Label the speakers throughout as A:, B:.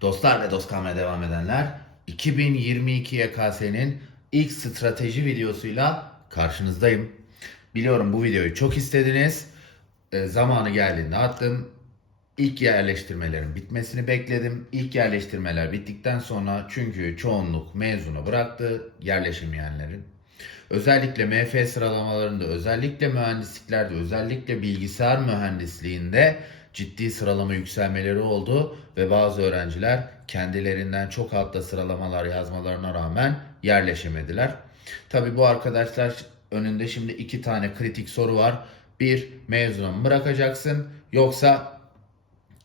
A: Dostlar ve dost kalmaya devam edenler 2022 YKS'nin ilk strateji videosuyla karşınızdayım. Biliyorum bu videoyu çok istediniz. E, zamanı geldiğinde attım. İlk yerleştirmelerin bitmesini bekledim. İlk yerleştirmeler bittikten sonra çünkü çoğunluk mezunu bıraktı yerleşemeyenlerin. Özellikle MF sıralamalarında, özellikle mühendisliklerde, özellikle bilgisayar mühendisliğinde ciddi sıralama yükselmeleri oldu ve bazı öğrenciler kendilerinden çok altta sıralamalar yazmalarına rağmen yerleşemediler. Tabi bu arkadaşlar önünde şimdi iki tane kritik soru var. Bir, mezuna bırakacaksın yoksa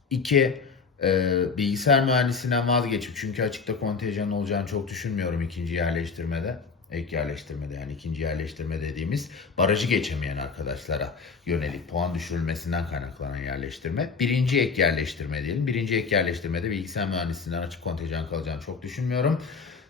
A: iki, e, bilgisayar mühendisinden vazgeçip çünkü açıkta kontenjan olacağını çok düşünmüyorum ikinci yerleştirmede. Ek yerleştirmede yani ikinci yerleştirme dediğimiz barajı geçemeyen arkadaşlara yönelik puan düşürülmesinden kaynaklanan yerleştirme. Birinci ek yerleştirme diyelim. Birinci ek yerleştirmede bilgisayar mühendisinden açık kontenjan kalacağını çok düşünmüyorum.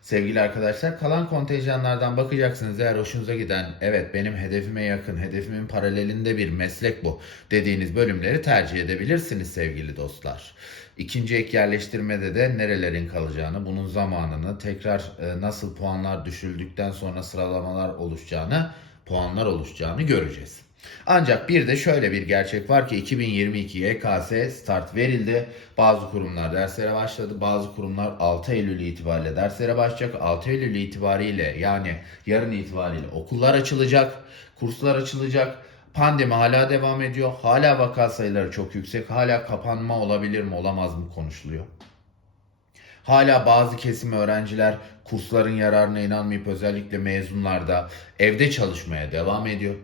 A: Sevgili arkadaşlar kalan kontenjanlardan bakacaksınız eğer hoşunuza giden evet benim hedefime yakın hedefimin paralelinde bir meslek bu dediğiniz bölümleri tercih edebilirsiniz sevgili dostlar. İkinci ek yerleştirmede de nerelerin kalacağını, bunun zamanını, tekrar e, nasıl puanlar düşüldükten sonra sıralamalar oluşacağını, puanlar oluşacağını göreceğiz. Ancak bir de şöyle bir gerçek var ki 2022 YKS start verildi. Bazı kurumlar derslere başladı. Bazı kurumlar 6 Eylül itibariyle derslere başlayacak. 6 Eylül itibariyle yani yarın itibariyle okullar açılacak. Kurslar açılacak. Pandemi hala devam ediyor. Hala vaka sayıları çok yüksek. Hala kapanma olabilir mi olamaz mı konuşuluyor. Hala bazı kesim öğrenciler kursların yararına inanmayıp özellikle mezunlarda evde çalışmaya devam ediyor.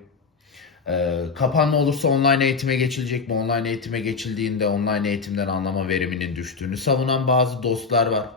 A: Ee, kapanma olursa online eğitime geçilecek mi? Online eğitime geçildiğinde online eğitimden anlama veriminin düştüğünü savunan bazı dostlar var.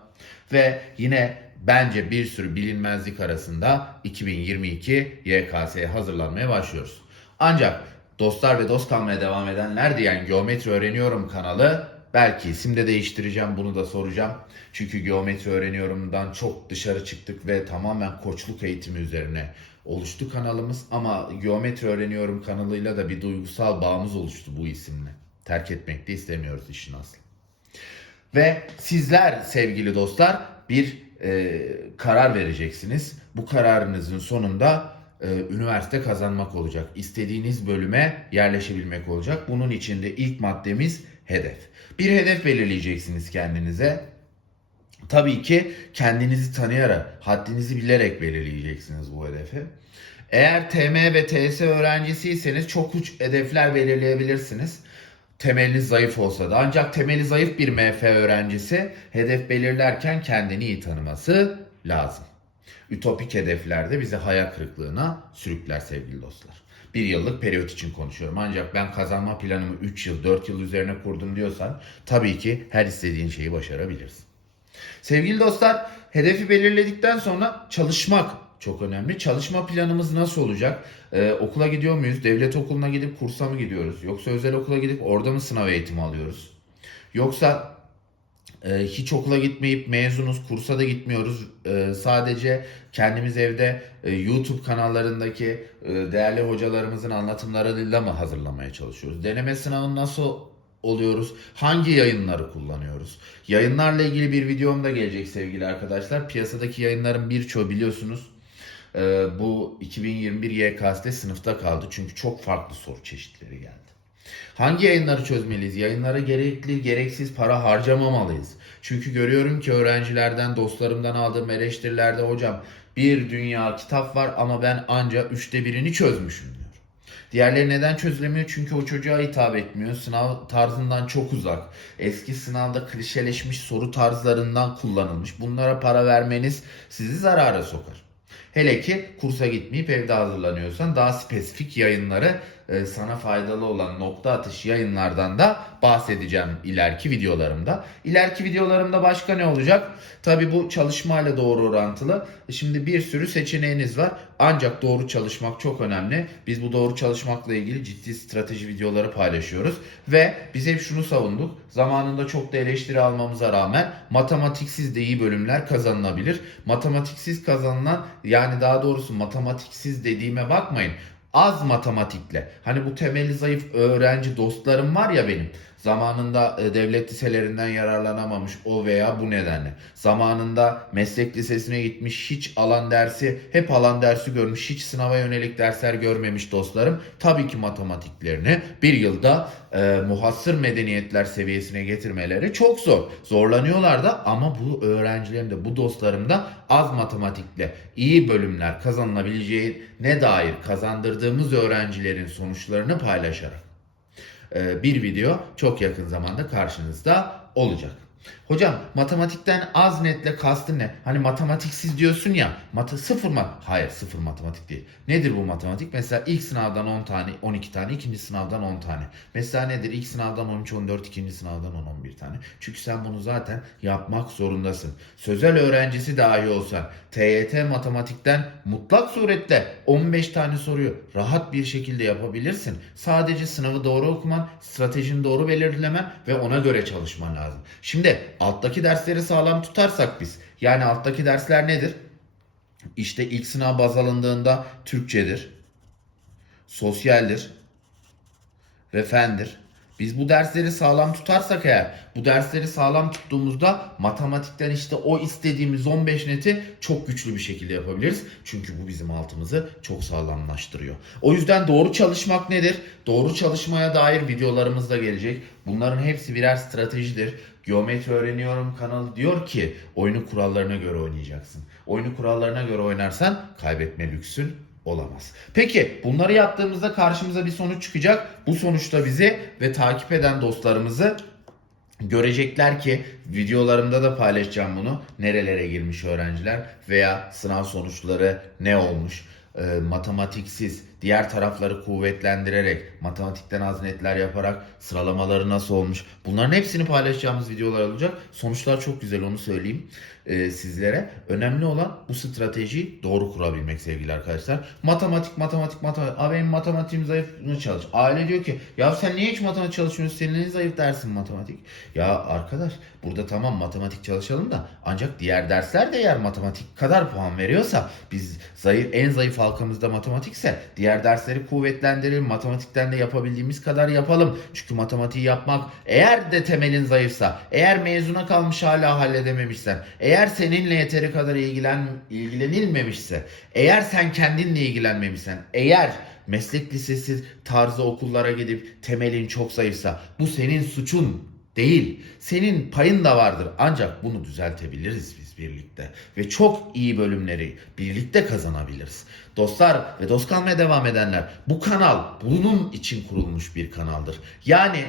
A: Ve yine bence bir sürü bilinmezlik arasında 2022 YKS'ye hazırlanmaya başlıyoruz. Ancak dostlar ve dost kalmaya devam edenler diyen Geometri Öğreniyorum kanalı belki isim de değiştireceğim bunu da soracağım. Çünkü Geometri Öğreniyorum'dan çok dışarı çıktık ve tamamen koçluk eğitimi üzerine oluştu kanalımız. Ama Geometri Öğreniyorum kanalıyla da bir duygusal bağımız oluştu bu isimle. Terk etmek de istemiyoruz işin aslı. Ve sizler sevgili dostlar bir e, karar vereceksiniz. Bu kararınızın sonunda e, üniversite kazanmak olacak. İstediğiniz bölüme yerleşebilmek olacak. Bunun için de ilk maddemiz hedef. Bir hedef belirleyeceksiniz kendinize. Tabii ki kendinizi tanıyarak, haddinizi bilerek belirleyeceksiniz bu hedefi. Eğer TM ve TS öğrencisiyseniz çok uç hedefler belirleyebilirsiniz. Temeliniz zayıf olsa da ancak temeli zayıf bir MF öğrencisi hedef belirlerken kendini iyi tanıması lazım. Ütopik hedeflerde bizi hayal kırıklığına sürükler sevgili dostlar. Bir yıllık periyot için konuşuyorum. Ancak ben kazanma planımı 3 yıl, 4 yıl üzerine kurdum diyorsan tabii ki her istediğin şeyi başarabilirsin. Sevgili dostlar, hedefi belirledikten sonra çalışmak çok önemli. Çalışma planımız nasıl olacak? Ee, okula gidiyor muyuz? Devlet okuluna gidip kursa mı gidiyoruz? Yoksa özel okula gidip orada mı sınav eğitimi alıyoruz? Yoksa hiç okula gitmeyip mezunuz, kursa da gitmiyoruz. E, sadece kendimiz evde e, YouTube kanallarındaki e, değerli hocalarımızın anlatımlarıyla mı hazırlamaya çalışıyoruz? Deneme sınavı nasıl oluyoruz? Hangi yayınları kullanıyoruz? Yayınlarla ilgili bir videom da gelecek sevgili arkadaşlar. Piyasadaki yayınların birçoğu biliyorsunuz e, bu 2021 YKS'de sınıfta kaldı. Çünkü çok farklı soru çeşitleri geldi. Hangi yayınları çözmeliyiz? Yayınlara gerekli, gereksiz para harcamamalıyız. Çünkü görüyorum ki öğrencilerden, dostlarımdan aldığım eleştirilerde hocam bir dünya kitap var ama ben ancak üçte birini çözmüşüm diyor. Diğerleri neden çözülemiyor? Çünkü o çocuğa hitap etmiyor. Sınav tarzından çok uzak. Eski sınavda klişeleşmiş soru tarzlarından kullanılmış. Bunlara para vermeniz sizi zarara sokar. Hele ki kursa gitmeyip evde hazırlanıyorsan daha spesifik yayınları e, sana faydalı olan nokta atış yayınlardan da bahsedeceğim ileriki videolarımda. İleriki videolarımda başka ne olacak? Tabi bu çalışmayla doğru orantılı. Şimdi bir sürü seçeneğiniz var. Ancak doğru çalışmak çok önemli. Biz bu doğru çalışmakla ilgili ciddi strateji videoları paylaşıyoruz. Ve biz hep şunu savunduk. Zamanında çok da eleştiri almamıza rağmen matematiksiz de iyi bölümler kazanılabilir. Matematiksiz kazanılan yani daha doğrusu matematiksiz dediğime bakmayın az matematikle. Hani bu temeli zayıf öğrenci dostlarım var ya benim Zamanında e, devlet liselerinden yararlanamamış o veya bu nedenle. Zamanında meslek lisesine gitmiş hiç alan dersi, hep alan dersi görmüş, hiç sınava yönelik dersler görmemiş dostlarım. Tabii ki matematiklerini bir yılda e, muhassır medeniyetler seviyesine getirmeleri çok zor. Zorlanıyorlar da ama bu öğrencilerim de bu dostlarım da az matematikle iyi bölümler kazanılabileceğine dair kazandırdığımız öğrencilerin sonuçlarını paylaşarak bir video çok yakın zamanda karşınızda olacak. Hocam matematikten az netle kastın ne? Hani matematiksiz diyorsun ya. Matı sıfır mı? Hayır sıfır matematik değil. Nedir bu matematik? Mesela ilk sınavdan 10 tane, 12 tane, ikinci sınavdan 10 tane. Mesela nedir? İlk sınavdan 13, 14, ikinci sınavdan 10, 11 tane. Çünkü sen bunu zaten yapmak zorundasın. Sözel öğrencisi dahi olsan TYT matematikten mutlak surette 15 tane soruyu rahat bir şekilde yapabilirsin. Sadece sınavı doğru okuman, stratejini doğru belirlemen ve ona göre çalışman lazım. Şimdi alttaki dersleri sağlam tutarsak biz, yani alttaki dersler nedir? İşte ilk sınav baz alındığında Türkçedir, sosyaldir ve fendir. Biz bu dersleri sağlam tutarsak eğer, bu dersleri sağlam tuttuğumuzda matematikten işte o istediğimiz 15 neti çok güçlü bir şekilde yapabiliriz. Çünkü bu bizim altımızı çok sağlamlaştırıyor. O yüzden doğru çalışmak nedir? Doğru çalışmaya dair videolarımız da gelecek. Bunların hepsi birer stratejidir. Geometri öğreniyorum kanalı diyor ki oyunun kurallarına göre oynayacaksın. Oyunun kurallarına göre oynarsan kaybetme lüksün olamaz. Peki bunları yaptığımızda karşımıza bir sonuç çıkacak. Bu sonuçta bizi ve takip eden dostlarımızı görecekler ki videolarımda da paylaşacağım bunu. Nerelere girmiş öğrenciler veya sınav sonuçları ne olmuş. E, matematiksiz diğer tarafları kuvvetlendirerek matematikten az netler yaparak sıralamaları nasıl olmuş? Bunların hepsini paylaşacağımız videolar olacak. Sonuçlar çok güzel onu söyleyeyim e, sizlere. Önemli olan bu stratejiyi doğru kurabilmek sevgili arkadaşlar. Matematik matematik matematik Aa, benim matematiğim zayıf mı çalış. Aile diyor ki ya sen niye hiç matematik çalışmıyorsun? Senin en zayıf dersin matematik. Ya arkadaş burada tamam matematik çalışalım da ancak diğer dersler de eğer matematik kadar puan veriyorsa biz zayıf en zayıf halkamızda matematikse diğer dersleri kuvvetlendirelim. Matematikten de yapabildiğimiz kadar yapalım. Çünkü matematiği yapmak eğer de temelin zayıfsa, eğer mezuna kalmış hala halledememişsen, eğer seninle yeteri kadar ilgilen ilgilenilmemişse, eğer sen kendinle ilgilenmemişsen, eğer meslek lisesi tarzı okullara gidip temelin çok zayıfsa bu senin suçun değil. Senin payın da vardır. Ancak bunu düzeltebiliriz biz birlikte. Ve çok iyi bölümleri birlikte kazanabiliriz. Dostlar ve dost kalmaya devam edenler bu kanal bunun için kurulmuş bir kanaldır. Yani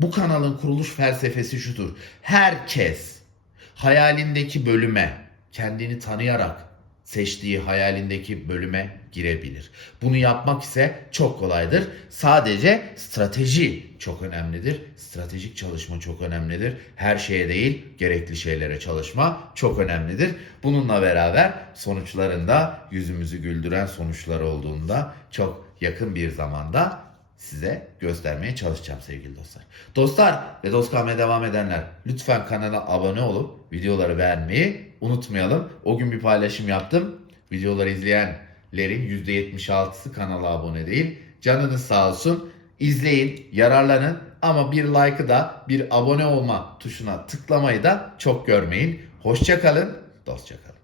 A: bu kanalın kuruluş felsefesi şudur. Herkes hayalindeki bölüme kendini tanıyarak seçtiği hayalindeki bölüme girebilir. Bunu yapmak ise çok kolaydır. Sadece strateji çok önemlidir. Stratejik çalışma çok önemlidir. Her şeye değil, gerekli şeylere çalışma çok önemlidir. Bununla beraber sonuçlarında yüzümüzü güldüren sonuçlar olduğunda çok yakın bir zamanda size göstermeye çalışacağım sevgili dostlar. Dostlar ve dost kalmaya devam edenler lütfen kanala abone olup videoları beğenmeyi unutmayalım. O gün bir paylaşım yaptım. Videoları izleyenlerin %76'sı kanala abone değil. Canınız sağ olsun. İzleyin, yararlanın ama bir like'ı da bir abone olma tuşuna tıklamayı da çok görmeyin. Hoşça kalın, dostça kalın.